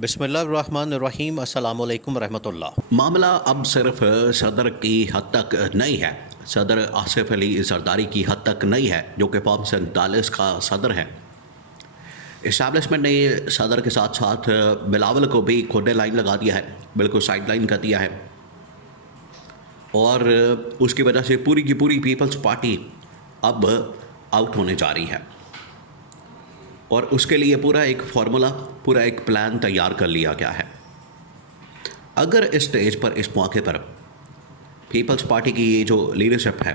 बिस्मिल्लाहिर्रहमानिर्रहीम अस्सलामु अलैकुम रहमतुल्लाह। मामला अब सिर्फ सदर की हद तक नहीं है। सदर आसिफ अली जरदारी की हद तक नहीं है, जो कि फॉर्म 47 का सदर है। इस्टेब्लिशमेंट ने सदर के साथ साथ बिलावल को भी खुद लाइन लगा दिया है, बिल्कुल साइड लाइन कर दिया है। और उसकी वजह से पूरी की पूरी पीपल्स पार्टी अब आउट होने जा रही है। और उसके लिए पूरा एक फार्मूला, पूरा एक प्लान तैयार कर लिया गया है। अगर इस स्टेज पर, इस मौके पर पीपल्स पार्टी की ये जो लीडरशिप है,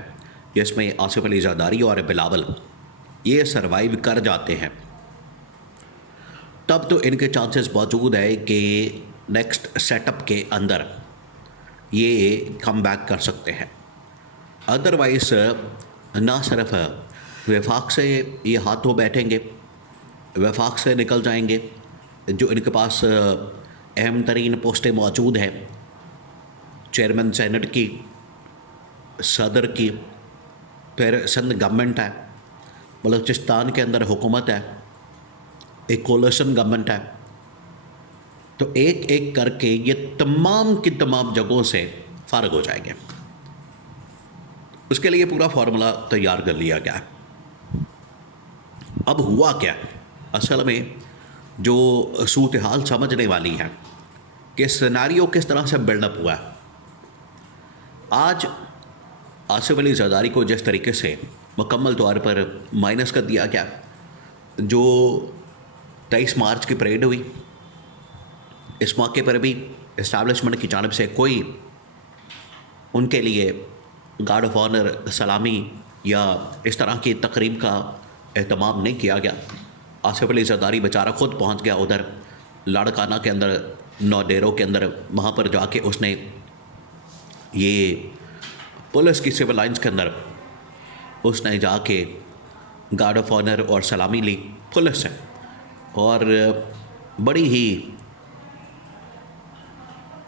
जिसमें आसिफ अली जरदारी और बिलावल ये सरवाइव कर जाते हैं, तब तो इनके चांसेस मौजूद है कि नेक्स्ट सेटअप के अंदर ये कम बैक कर सकते हैं। अदरवाइज ना सिर्फ वफाक से ये हाथों बैठेंगे, वफाक से निकल जाएंगे, जो इनके पास अहम तरीन पोस्टें मौजूद हैं, चेयरमैन सेनेट की, सदर की, फिर सिंध गवर्नमेंट है, बलूचिस्तान के अंदर हुकूमत है, एक कोलिशन गवर्नमेंट है। तो एक एक करके ये तमाम की तमाम जगहों से फारग हो जाएंगे। उसके लिए पूरा फार्मूला तैयार कर लिया गया है। अब हुआ क्या? असल में जो सूरत हाल समझने वाली है कि सिनेरियो किस तरह से बिल्डअप हुआ है। आज आसिफ अली जरदारी को जिस तरीके से मुकम्मल तौर पर माइनस कर दिया गया, जो 23 मार्च की परेड हुई, इस मौके पर भी इस्टेब्लिशमेंट की जानिब से कोई उनके लिए गार्ड ऑफ ऑनर, सलामी या इस तरह की तकरीब का एहतमाम नहीं किया गया। आसिफ अली जरदारी बेचारा खुद पहुंच गया उधर लाड़काना के अंदर, नौडेरों के अंदर। वहाँ पर जाके उसने ये पुलिस की सिविल लाइन्स के अंदर उसने जाके गार्ड ऑफ ऑनर और सलामी ली पुलिस से, और बड़ी ही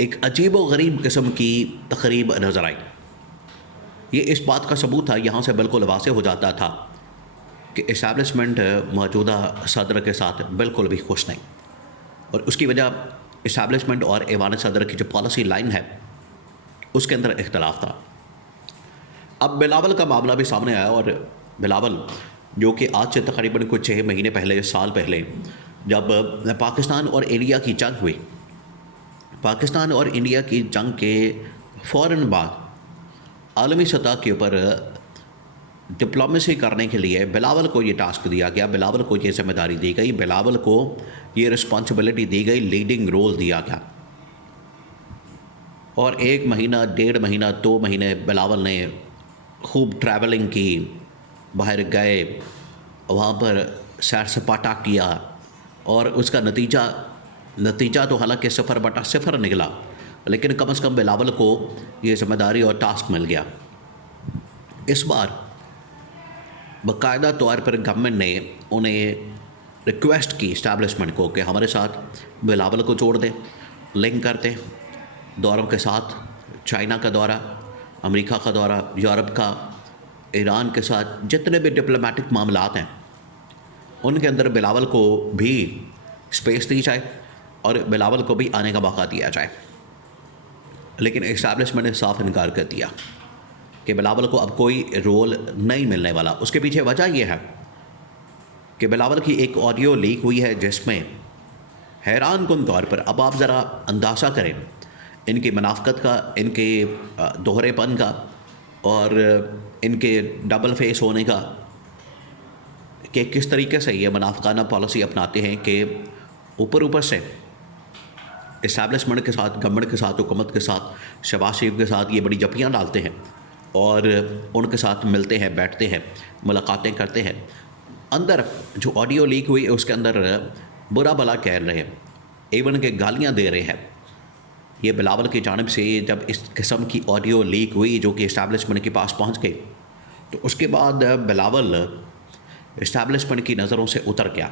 एक अजीब व गरीब किस्म की तकरीब नज़र आई। ये इस बात का सबूत था, यहाँ से बिल्कुल वाज़ेह हो जाता था कि इस्टेब्लिशमेंट मौजूदा सदर के साथ बिल्कुल भी खुश नहीं। और उसकी वजह इस्टेब्लिशमेंट और ऐवान सदर की जो पॉलिसी लाइन है उसके अंदर इख्तलाफ था। अब बिलावल का मामला भी सामने आया, और बिलावल जो कि आज से तकरीबन कुछ 6 महीने पहले, साल पहले, जब पाकिस्तान और इंडिया की जंग हुई, पाकिस्तान और इंडिया की जंग के फ़ौरन बाद आलमी सतह के ऊपर डिप्लोमेसी करने के लिए बिलावल को ये टास्क दिया गया, बिलावल को ये जिम्मेदारी दी गई, बिलावल को ये रिस्पॉन्सिबिलिटी दी गई, लीडिंग रोल दिया गया। और 1 महीना, 1.5 महीना, 2 महीने बिलावल ने खूब ट्रैवलिंग की, बाहर गए, वहाँ पर सैर सपाटा किया, और उसका नतीजा तो हालांकि 0/0 निकला, लेकिन कम से कम बिलावल को ये जिम्मेदारी और टास्क मिल गया। इस बार बाकायदा तौर पर गवर्नमेंट ने उन्हें रिक्वेस्ट की इस्टेब्लिशमेंट को कि हमारे साथ बिलावल को जोड़ दें, लिंक कर दें दौरों के साथ, चाइना का दौरा, अमेरिका का दौरा, यूरोप का, ईरान के साथ जितने भी डिप्लोमेटिक मामलात हैं उनके अंदर बिलावल को भी स्पेस दी जाए और बिलावल को भी आने का मौका दिया जाए। लेकिन इस्टेब्लिशमेंट ने साफ इनकार कर दिया कि बिलावल को अब कोई रोल नहीं मिलने वाला। उसके पीछे वजह यह है कि बिलावल की एक ऑडियो लीक हुई है जिसमें हैरान कुन तौर पर, अब आप ज़रा अंदाज़ा करें इनकी मुनाफ़क़त का, इनके दोहरेपन का और इनके डबल फेस होने का, कि किस तरीके से ये मुनाफ़िकाना पॉलिसी अपनाते हैं कि ऊपर से इस्टेब्लिशमेंट के साथ, गवर्नमेंट के साथ, हुकूमत के साथ, शहबाज शरीफ के साथ ये बड़ी जपियाँ डालते हैं और उनके साथ मिलते हैं, बैठते हैं, मुलाकातें करते हैं। अंदर जो ऑडियो लीक हुई उसके अंदर बुरा भला कह रहे हैं, इवन के गालियाँ दे रहे हैं। ये बिलावल की जानिब से जब इस किस्म की ऑडियो लीक हुई जो कि इस्टेब्लिशमेंट के पास पहुँच गई, तो उसके बाद बिलावल इस्टेब्लिशमेंट की नज़रों से उतर गया।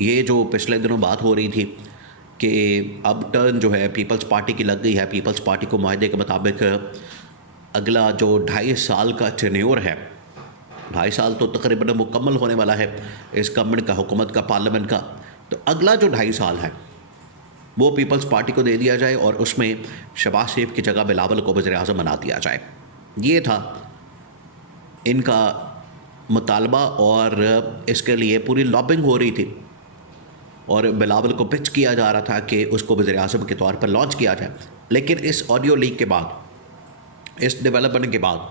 ये जो पिछले दिनों बात हो रही थी कि अब टर्न जो है पीपल्स पार्टी की लग गई है, पीपल्स पार्टी को माहदे के मुताबिक अगला जो 2.5 साल का टेन्योर है, 2.5 साल तो तकरीबन मुकम्मल होने वाला है इस गवर्नमेंट का, हुकूमत का, पार्लियामेंट का, तो अगला जो 2.5 साल है वो पीपल्स पार्टी को दे दिया जाए और उसमें शहबाज शरीफ की जगह बिलावल को वज़ीर आज़म बना दिया जाए। ये था इनका मुतालबा और इसके लिए पूरी लॉबिंग हो रही थी और बिलावल को पिच किया जा रहा था कि उसको वज़ीर आज़म के तौर पर लॉन्च किया जाए। लेकिन इस ऑडियो लीक के बाद, इस डेवलपमेंट के बाद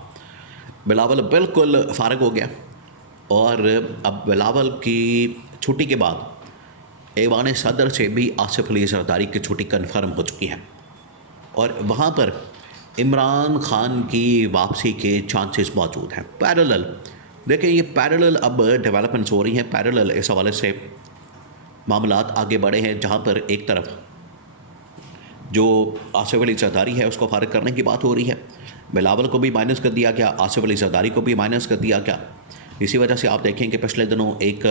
बिलावल बिल्कुल फ़ारिग हो गया और अब बिलावल की छुट्टी के बाद ऐवान सदर से भी आसिफ अली जरदारी की छुट्टी कन्फर्म हो चुकी है और वहाँ पर इमरान खान की वापसी के चांसेस मौजूद हैं। पैरेलल देखिए, ये पैरेलल अब डेवलपमेंट्स हो रही हैं। पैरेलल इस हवाले से मामलात आगे बढ़े हैं, जहाँ पर एक तरफ जो आसिफ अली जरदारी है उसको फारिग करने की बात हो रही है, बिलावल को भी माइनस कर दिया गया, आसिफ अली जरदारी को भी माइनस कर दिया गया। इसी वजह से आप देखें कि पिछले दिनों एक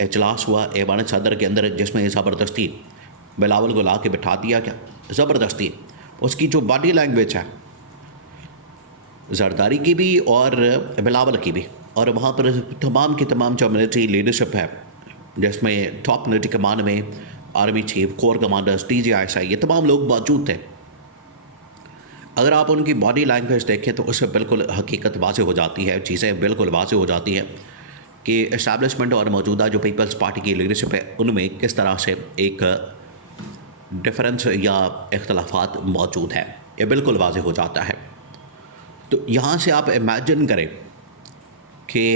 इजलास हुआ ऐवान सदर के अंदर, जिसमें ज़बरदस्ती बिलावल को ला के बिठा दिया गया। ज़बरदस्ती उसकी जो बॉडी लैंग्वेज है जरदारी की भी और बिलावल की भी, और वहाँ पर तमाम की तमाम जो मिलिट्री लीडरशिप है, जिसमें टॉप मिलिट्री कमांड में army chief, core commanders, DGI, ये तमाम लोग मौजूद थे। अगर आप उनकी बॉडी लैंग्वेज देखें तो उससे बिल्कुल हकीकत वाज़ेह हो जाती है, चीज़ें बिल्कुल वाज़ेह हो जाती हैं कि इस्टेब्लिशमेंट और मौजूदा जो पीपल्स पार्टी की लीडरशिप है उनमें किस तरह से एक डिफरेंस या इख्तलाफात मौजूद है। ये बिल्कुल वाज़ेह हो जाता है। तो यहाँ से आप इमेजिन करें कि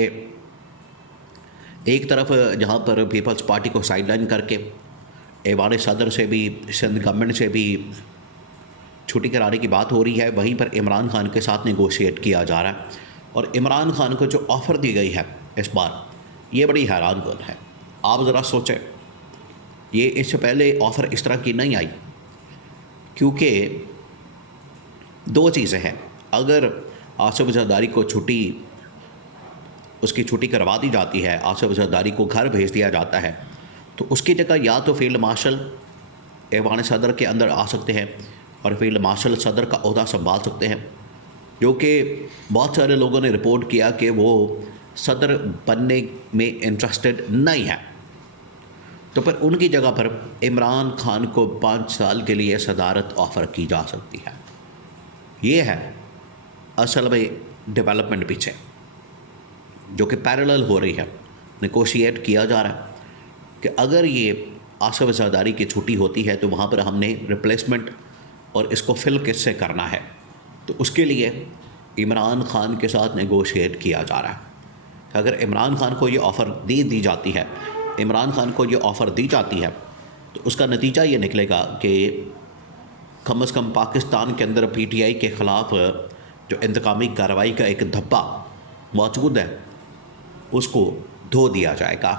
एक तरफ जहाँ पर पीपल्स पार्टी को साइडलाइन करके ऐवान सदर से भी, सिंध गवर्नमेंट से भी छुट्टी कराने की बात हो रही है, वहीं पर इमरान खान के साथ नेगोशिएट किया जा रहा है और इमरान खान को जो ऑफ़र दी गई है इस बार, ये बड़ी हैरानकुन है। आप ज़रा सोचें, ये इससे पहले ऑफ़र इस तरह की नहीं आई, क्योंकि दो चीज़ें हैं। अगर आसिफ जरदारी को उसकी छुट्टी करवा दी जाती है, आसिफ जरदारी को घर भेज दिया जाता है, तो उसकी जगह या तो फील्ड मार्शल ऐवान सदर के अंदर आ सकते हैं और फील्ड मार्शल सदर का ओहदा संभाल सकते हैं, जो कि बहुत सारे लोगों ने रिपोर्ट किया कि वो सदर बनने में इंटरेस्टेड नहीं है। तो पर उनकी जगह पर इमरान खान को 5 साल के लिए सदारत ऑफ़र की जा सकती है। ये है असल में डेवलपमेंट पीछे, जो कि पैरेलल हो रही है। नेगोशिएट किया जा रहा है कि अगर ये आसिफ जरदारी की छुट्टी होती है तो वहाँ पर हमने रिप्लेसमेंट और इसको फिल किससे करना है, तो उसके लिए इमरान खान के साथ नेगोशिएट किया जा रहा है। अगर इमरान खान को ये ऑफ़र दी जाती है, इमरान खान को ये ऑफ़र दी जाती है, तो उसका नतीजा ये निकलेगा कि कम से कम पाकिस्तान के अंदर PTI के ख़िलाफ़ जो इंतकामी कार्रवाई का एक धब्बा मौजूद है उसको धो दिया जाएगा।